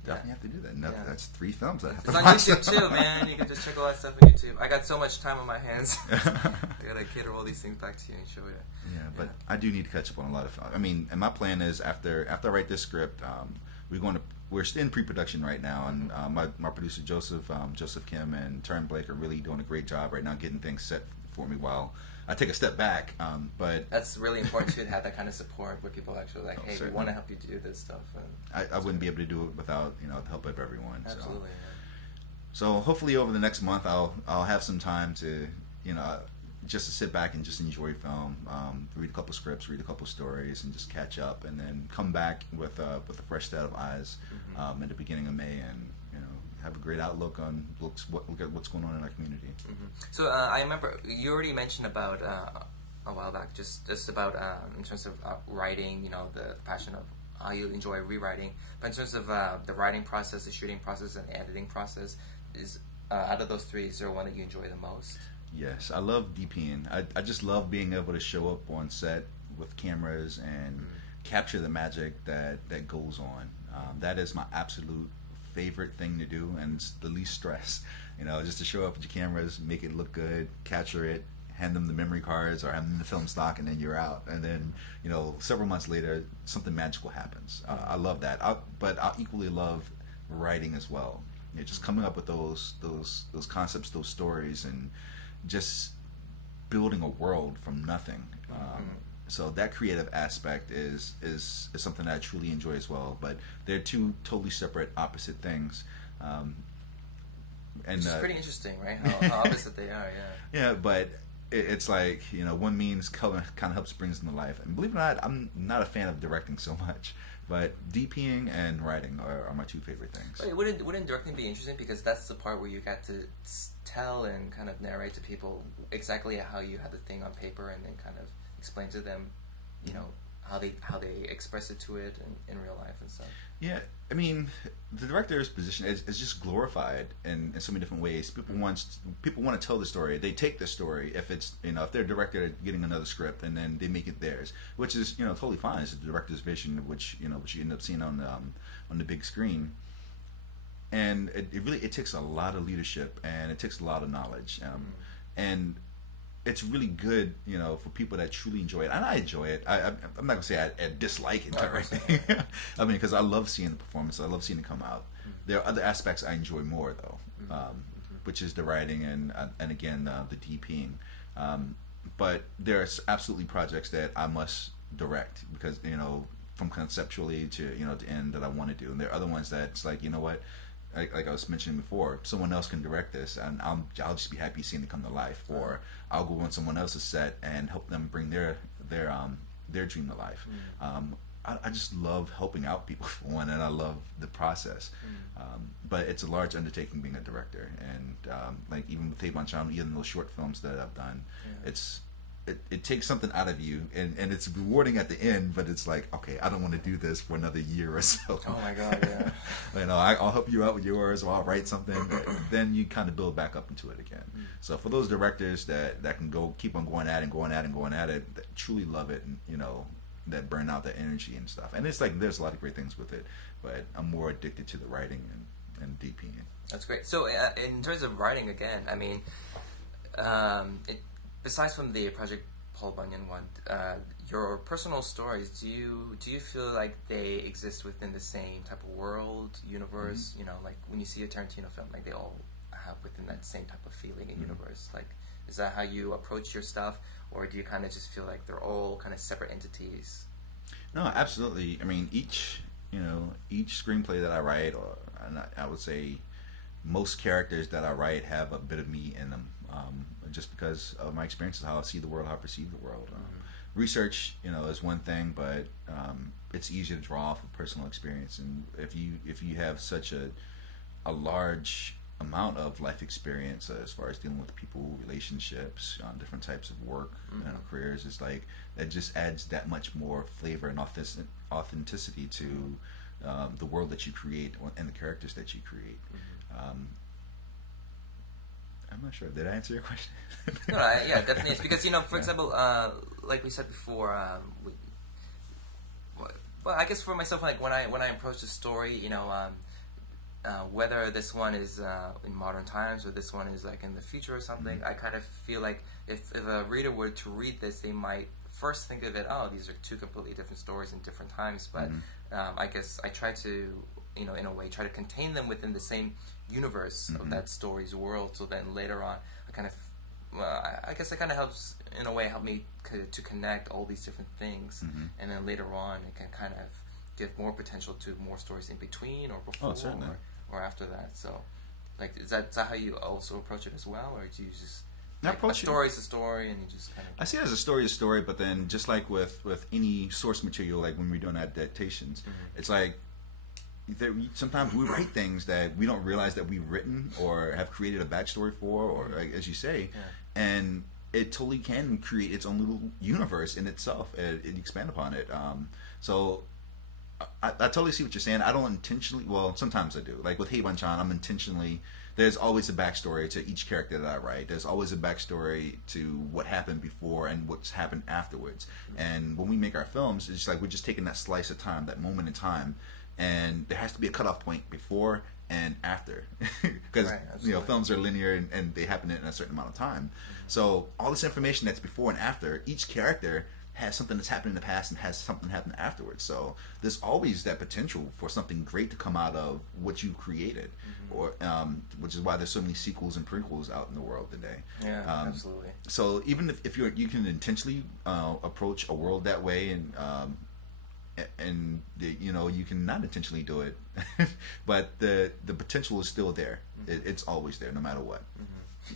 Definitely have to do that. No, that's 3 films. It's on YouTube too, man. You can just check all that stuff on YouTube. I got so much time on my hands. I gotta cater all these things back to you and show you. Yeah, but I do need to catch up on a lot of films. I mean, and my plan is after I write this script, we're still in pre-production right now, and my producer Joseph Kim and Turn Blake are really doing a great job right now getting things set for me while I take a step back. But that's really important too, to have that kind of support where people actually like, hey, we want to help you do this stuff. And I wouldn't be able to do it without the help of everyone. Absolutely. So hopefully over the next month I'll have some time to just to sit back and just enjoy film, read a couple scripts, read a couple stories, and just catch up, and then come back with a fresh set of eyes at the beginning of May, and have a great outlook on what's going on in our community. Mm-hmm. So I remember you already mentioned about a while back, just about in terms of writing, the passion of how you enjoy rewriting, but in terms of the writing process, the shooting process, and the editing process, is out of those 3, is there one that you enjoy the most? Yes, I love DPing. I just love being able to show up on set with cameras and capture the magic that goes on. That is my absolute favorite thing to do, and it's the least stress. Just to show up with your cameras, make it look good, capture it, hand them the memory cards or hand them the film stock, and then you're out. And then several months later, something magical happens. I love that. But I equally love writing as well. Just coming up with those concepts, those stories, and just building a world from nothing. So that creative aspect is something that I truly enjoy as well. But they're 2 totally separate, opposite things. And it's pretty interesting, right? How opposite they are. Yeah. Yeah, but it's like one means kind of helps brings them to life. And believe it or not, I'm not a fan of directing so much. But DPing and writing are my 2 favorite things. Wait, wouldn't directing be interesting, because that's the part where you got to tell and kind of narrate to people exactly how you had the thing on paper, and then kind of explain to them, how they express it to it in real life and stuff. Yeah, I mean, the director's position is just glorified in so many different ways. People want to tell the story. They take the story if it's if they're a director getting another script, and then they make it theirs, which is totally fine. It's the director's vision, which you end up seeing on the big screen. And it takes a lot of leadership, and it takes a lot of knowledge, and it's really good, for people that truly enjoy it. And I enjoy it. I'm not going to say I dislike it or anything. I mean, because I love seeing the performance. I love seeing it come out. There are other aspects I enjoy more, though, which is the writing and again, the DPing. But there's absolutely projects that I must direct because, from conceptually to, the end that I want to do. And there are other ones that's like, what? Like I was mentioning before, someone else can direct this, and I'll just be happy seeing it come to life. Or I'll go on someone else's set and help them bring their dream to life. I just love helping out people for one, and I love the process. But it's a large undertaking being a director, and like even with Tape on Channel, even those short films that I've done, it takes something out of you, and it's rewarding at the end, but it's like, okay, I don't want to do this for another year or so. Oh my God, yeah. I'll help you out with yours, or I'll write something, but then you kind of build back up into it again. So for those directors that can keep on going at it, that truly love it, and that burn out that energy and stuff. And it's like there's a lot of great things with it, but I'm more addicted to the writing and DPing. That's great. So in terms of writing, again, I mean, besides from the Project Paul Bunyan one, your personal stories, do you feel like they exist within the same type of world, universe? Like when you see a Tarantino film, like they all have within that same type of feeling and universe. Like, is that how you approach your stuff, or do you kind of just feel like they're all kind of separate entities? No, absolutely. I mean, each each screenplay that I write, or I would say most characters that I write have a bit of me in them, just because of my experiences, how I see the world, how I perceive the world. Research, is one thing, but it's easy to draw off of personal experience. And if you have such a large amount of life experience as far as dealing with people, relationships, different types of work, careers, it's like that just adds that much more flavor and authenticity to the world that you create and the characters that you create. I'm not sure. Did I answer your question? No, yeah, definitely. It's because for example, like we said before, well, I guess for myself, like when I approach a story, whether this one is in modern times or this one is like in the future or something, I kind of feel like if a reader were to read this, they might first think of it, oh, these are two completely different stories in different times. But I guess I try to, in a way, try to contain them within the same universe of that story's world. So then later on, I guess it kind of helps, in a way, help me to connect all these different things. And then later on, it can kind of give more potential to more stories in between or before or after that. So, like, is that how you also approach it as well? Or do you just... a story is a story, and you just kind of... I see it as a story, but then just like with any source material, like when we're doing adaptations, it's like sometimes we write things that we don't realize that we've written or have created a backstory for, or like, as you say, and it totally can create its own little universe in itself and expand upon it. So I totally see what you're saying. I don't intentionally, well, sometimes I do. Like with Hey Chan, I'm intentionally, there's always a backstory to each character that I write. There's always a backstory to what happened before and what's happened afterwards. And when we make our films, it's just like we're just taking that slice of time, that moment in time, and there has to be a cutoff point before and after, because films are linear and they happen in a certain amount of time. So all this information that's before and after, each character has something that's happened in the past and has something happen afterwards. So there's always that potential for something great to come out of what you created, or which is why there's so many sequels and prequels out in the world today. Yeah, absolutely. So even if you can intentionally approach a world that way, and you can not intentionally do it, but the potential is still there. It's always there, no matter what.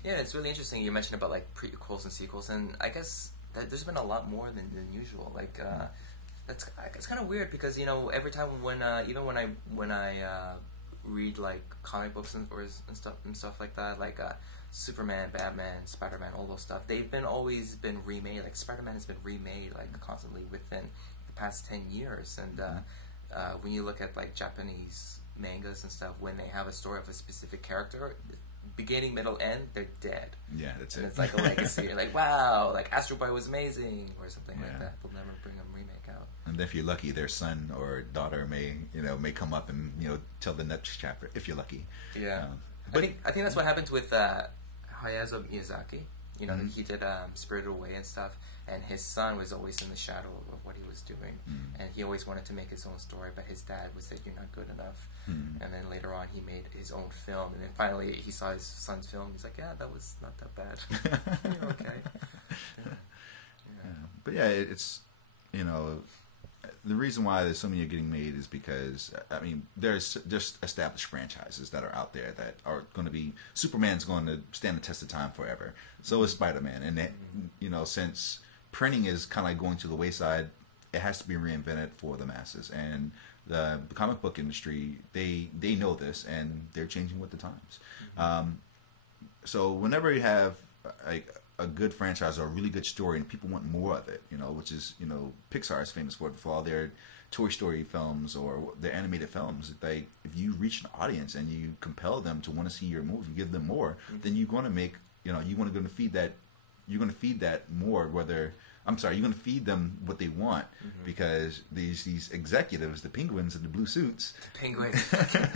Yeah, it's really interesting. You mentioned about like prequels and sequels, and I guess there's been a lot more than usual. Like it's kind of weird because every time when I read like comic books and stuff like that, like Superman, Batman, Spider-Man, all those stuff, they've always been remade. Like Spider-Man has been remade like constantly within the past 10 years. And when you look at like Japanese mangas and stuff, when they have a story of a specific character, beginning, middle, end, they're dead. Yeah, that's it. And it's like a legacy. You're like, wow, like Astro Boy was amazing, or something like that. They'll never bring a remake out. And if you're lucky, their son or daughter may come up and tell the next chapter. If you're lucky. Yeah, but I think that's what happened with Hayao Miyazaki. He did Spirited Away and stuff, and his son was always in the shadow of what he was doing, and he always wanted to make his own story, but his dad would say, "You're not good enough." And then later on, he made his own film, and then finally he saw his son's film. He's like, "Yeah, that was not that bad." You're okay. Yeah. But yeah, it's the reason why there's so many are getting made is because there's just established franchises that are out there that are going to be. Superman's going to stand the test of time forever. So is Spider-Man, and since printing is kind of like going to the wayside, it has to be reinvented for the masses. And the comic book industry, they know this, and they're changing with the times. So whenever you have a good franchise or a really good story and people want more of it, which is, Pixar is famous for all their Toy Story films or their animated films. If you reach an audience and you compel them to want to see your movie, you give them more, then you're going to make, you're going to feed that more, you're going to feed them what they want, because these executives, the penguins in the blue suits, penguins, man.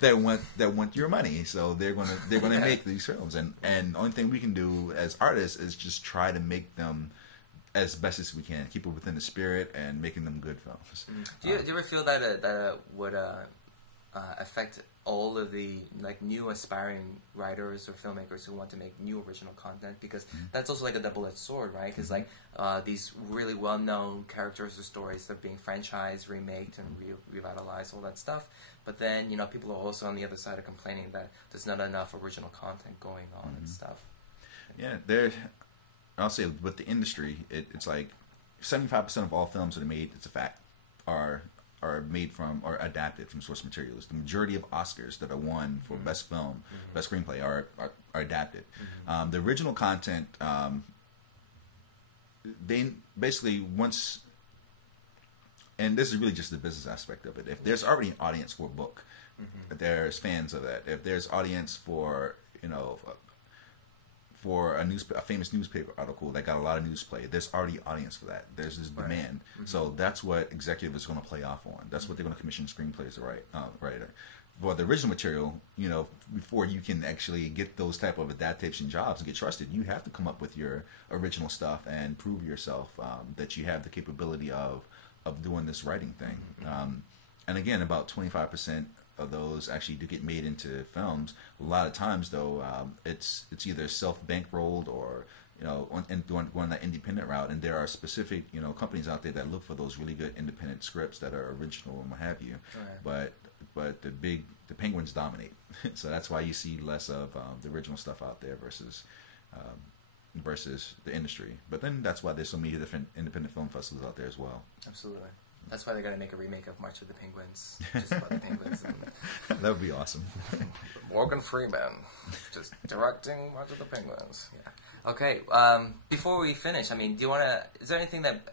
that want your money, so they're gonna make these films, and the only thing we can do as artists is just try to make them as best as we can, keep it within the spirit and making them good films. Do you ever feel that would affect all of the like new aspiring writers or filmmakers who want to make new original content, because that's also like a double-edged sword, right? Because like these really well-known characters or stories are being franchised, remaked, and revitalized, all that stuff. But then, you know, people are also on the other side of complaining that there's not enough original content going on and stuff. Yeah, I'll say with the industry, it's like 75% of all films that are made, it's a fact, are made from or adapted from source materials. The majority of Oscars that are won for best film, best screenplay are adapted. The original content, they basically once, and this is really just the business aspect of it. If there's already an audience for a book, if there's fans of that. If there's audience for, you know, for a famous newspaper article that got a lot of news play, there's already audience for that. There's this demand. So that's what executives are going to play off on. That's what they're going to commission screenplays to write. For the original material, you know, before you can actually get those type of adaptation jobs and get trusted, you have to come up with your original stuff and prove yourself that you have the capability of doing this writing thing. And again, about 25% of those actually do get made into films. A lot of times, though, it's either self-bankrolled or, you know, going that independent route. And there are specific, you know, companies out there that look for those really good independent scripts that are original and what have you. Right. But the Penguins dominate, so that's why you see less of the original stuff out there versus the industry. But then that's why there's so many different independent film festivals out there as well. Absolutely. That's why they got to make a remake of March of the Penguins, just about the Penguins. That would be awesome. Morgan Freeman, just directing March of the Penguins. Yeah. Okay. Before we finish, I mean, is there anything that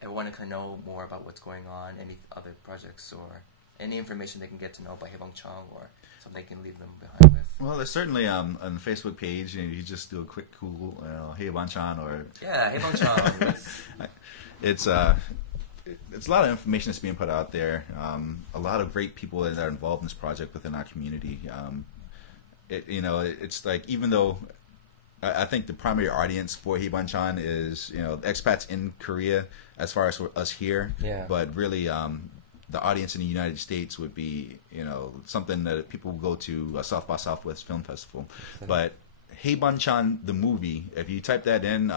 everyone can know more about what's going on? Any other projects or any information they can get to know by Haebong Chung, or something they can leave them behind with? Well, there's certainly on the Facebook page. You know, you just do a quick Google, Haebong Chung, or Haebong Chung. It's a lot of information that's being put out there. A lot of great people that are involved in this project within our community. It's like, even though I think the primary audience for Haebong Chung is, you know, expats in Korea as far as for us here. Yeah. But really, the audience in the United States would be, you know, something that people will go to South by Southwest Film Festival. But Haebong Chung the movie, if you type that in,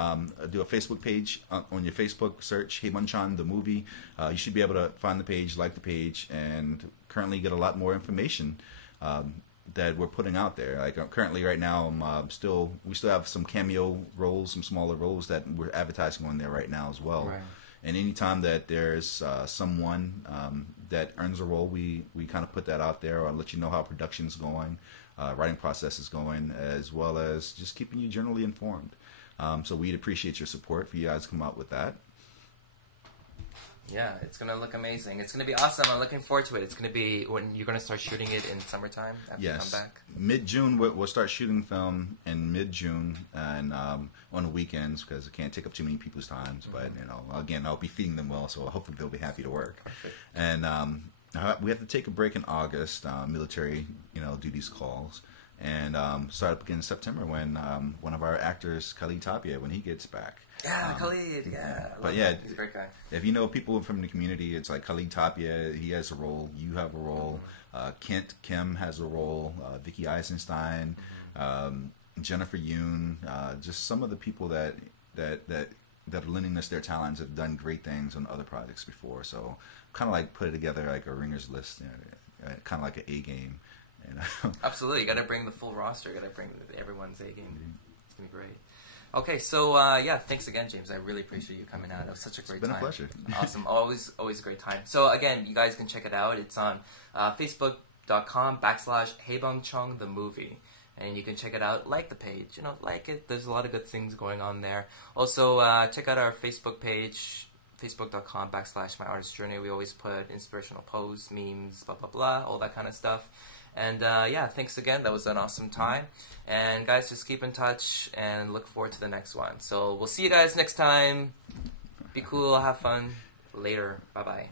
do a Facebook page on your Facebook search, Haebong Chung the movie, you should be able to find the page, like the page, and currently get a lot more information that we're putting out there. Like currently right now, we still have some cameo roles, some smaller roles that we're advertising on there right now as well. Right. And anytime that there's someone that earns a role, we kind of put that out there, or let you know how production's going, writing process is going, as well as just keeping you generally informed. So we'd appreciate your support for you guys to come out with that. Yeah, it's going to look amazing. It's going to be awesome. I'm looking forward to it. It's going to be when you're going to start shooting it in summertime after you come back? Mid-June. We'll start shooting film in mid-June and on the weekends, because it can't take up too many people's times. But, you know, again, I'll be feeding them well, so hopefully they'll be happy to work. Perfect. And we have to take a break in August. Military, you know, duties calls. And start up again in September when one of our actors, Khalid Tapia, when he gets back. Yeah, Khalid, yeah. But yeah, he's a great guy. If you know people from the community, it's like Khalid Tapia, he has a role, you have a role, Kent Kim has a role, Vicky Eisenstein, Jennifer Yoon, just some of the people that are lending us their talents, have done great things on other projects before. So kind of like put it together like a ringers list, you know, kind of like an A game. You know? Absolutely, you got to bring the full roster. You got to bring everyone's A game. It's gonna be great. Okay, so yeah, thanks again, James. I really appreciate you coming out. It was such a great time. It's been a pleasure. Awesome, always a great time. So again, you guys can check it out. It's on Facebook.com/Haebong Chung the movie, and you can check it out. Like the page, you know, like it. There's a lot of good things going on there. Also, check out our Facebook page. Facebook.com/My Artist Journey. We always put inspirational posts, memes, blah blah blah, all that kind of stuff. And yeah, thanks again. That was an awesome time. And guys, just keep in touch and look forward to the next one. So we'll see you guys next time. Be cool, have fun. Later. Bye bye.